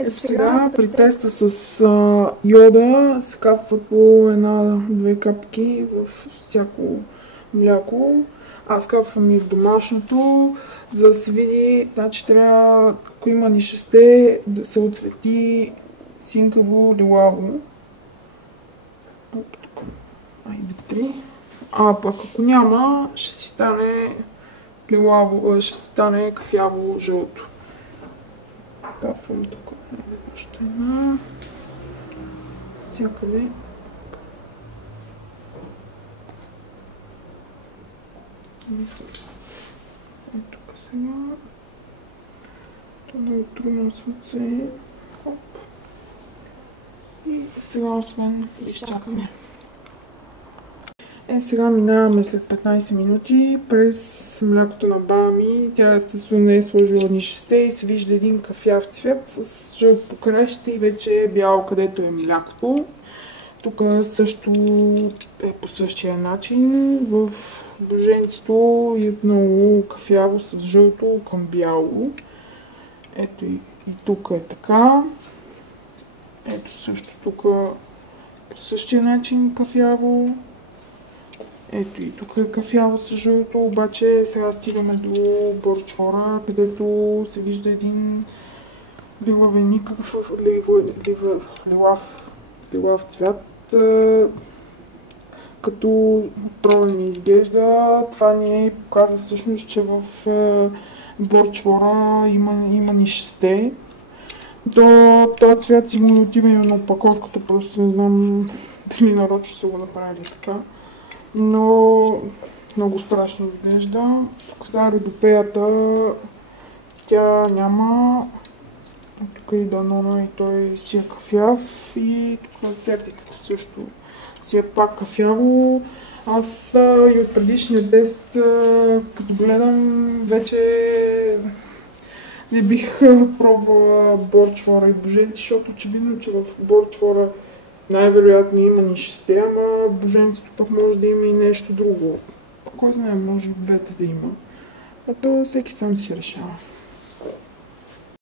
Ето сега при теста с йода се капва по една-две капки в всяко мляко. Аз капвам и в домашното, за да се види, значи трябва, ако има нишесте, да се отцвети синкаво лилаво. Айде 3. А пък ако няма, ще си стане лилаво, ще си стане кафяво жълто. Капвам тук още една. Всякъде. Ето тук сега. Това много трудно сърце. Хоп. И сега освен да изчакаме. Сега минаваме след 15 минути през млякото на баба ми. Тя естествено не е сложила нишесте и се вижда един кафяв цвят с жълт покрайще и вече е бяло, където е млякото. Тук също е по същия начин. В боженцето е много кафяво с жълто към бяло. Ето и тук е така. Ето също тук по същия начин кафяво. Ето и тук е кафяво с жълто, обаче сега стигаме до борчвора, където се вижда един лилав цвят, като отровен ми изглежда. Това ни показва всъщност, че в борчвора има нишесте. Този цвят си му отива и на опаковката, просто не знам дали нарочно са го направили така. Но много страшно изглежда. Тук за редопеята тя няма. Тук и Данона и той си е кафяв. И тук септиката също си е пак кафяво. Аз и от предишния тест, като гледам, вече не бих пробвала борчвора и боженци, защото очевидно, че в борчвора най-вероятно има нишесте, ама боженцето пък може да има и нещо друго. Кой знае, може и в двете да има. Ето всеки сам си решава.